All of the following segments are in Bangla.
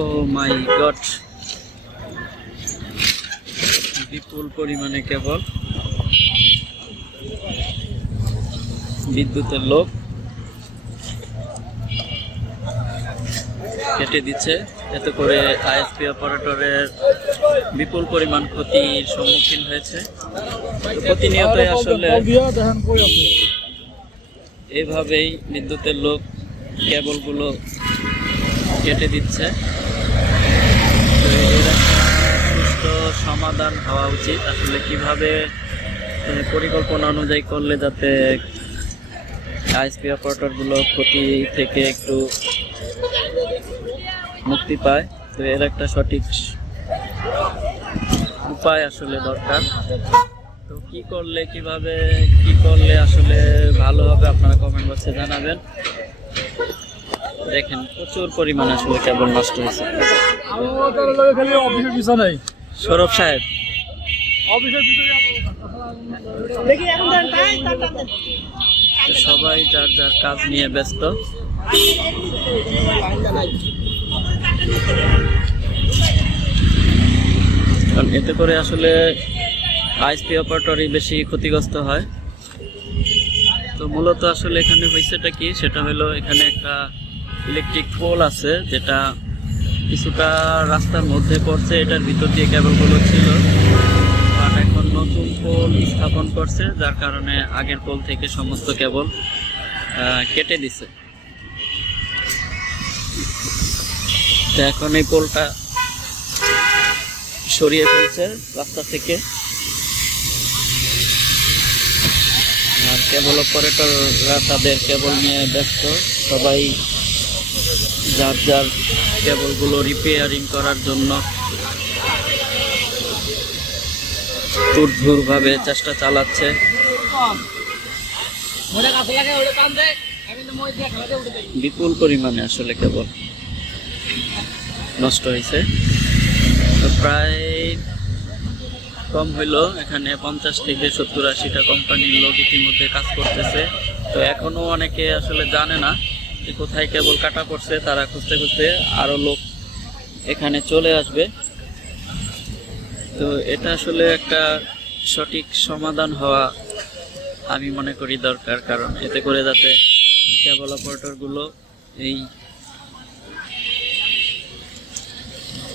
ও মাই গড, বিপুল পরিমাণে কেবল, বিদ্যুতের লোক কেটে দিচ্ছে। এতে করে আইএসপি অপারেটরের বিপুল পরিমাণ ক্ষতির সম্মুখীন হয়েছে। প্রতিনিয়তই আসলে এভাবেই বিদ্যুতের লোক কেবলগুলো কেটে দিচ্ছে। তো এর একটা সুষ্ঠু সমাধান হওয়া উচিত। আসলে কিভাবে পরিকল্পনা অনুযায়ী করলে যাতে আইএসপি অপারেটরগুলো ক্ষতি থেকে একটু মুক্তি পায়, তো এর একটা সঠিক উপায় আসলে দরকার। তো কি করলে কিভাবে কি করলে আসলে ভালো হবে আপনারা কমেন্ট বক্সে জানাবেন। দেখেন প্রচুর পরিমাণে আসলে কেবল নষ্ট হয়েছে। সৌরভ সাহেব সবাই যার যার কাজ নিয়ে ব্যস্ত। কারণ এতে করে আসলে আইএসপি অপারেটরই বেশি ক্ষতিগ্রস্ত হয়। তো মূলত আসলে এখানে হয়েছেটা কি, সেটা হলো এখানে একটা ইলেকট্রিক পোল আছে যেটা কিছুটা রাস্তার মধ্যে পড়ছে, এটার ভিতর দিয়ে কেবলগুলো ছিল। আর এখন নতুন পোল স্থাপন করছে, যার কারণে আগের পোল থেকে সমস্ত কেবল কেটে দিছে। তো এখন এই পোলটা সরিয়ে ফেলছে রাস্তা থেকে। আর কেবল অপারেটররা তাদের কেবল নিয়ে ব্যস্ত। সবাই যার যার কেবলগুলো রিপেয়ারিং করার জন্য তুরধুরভাবে চেষ্টা চালাচ্ছে। বিপুল পরিমাণে আসলে কেবল নষ্ট হয়েছে। তো প্রায় কম হইলো, এখানে 50 থেকে 70-80টা কোম্পানির লোক ইতিমধ্যে কাজ করতেছে। তো এখনো অনেকে আসলে জানে না যে কোথায় কেবল কাটা পড়ছে, তারা খুঁজতে খুঁজতে আরো লোক এখানে চলে আসবে। তো এটা আসলে একটা সঠিক সমাধান হওয়া আমি মনে করি দরকার। কারণ এতে করে যাতে কেবল অপারেটরগুলো এই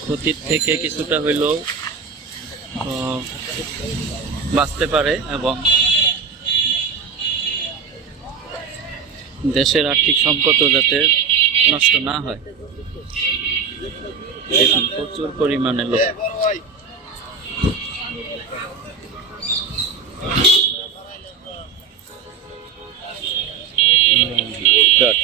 ক্ষতির থেকে কিছুটা হইলেও বাঁচতে পারে এবং দেশের আর্থিক সম্পদও যাতে নষ্ট না হয়। দেখুন প্রচুর পরিমাণে লোক। God.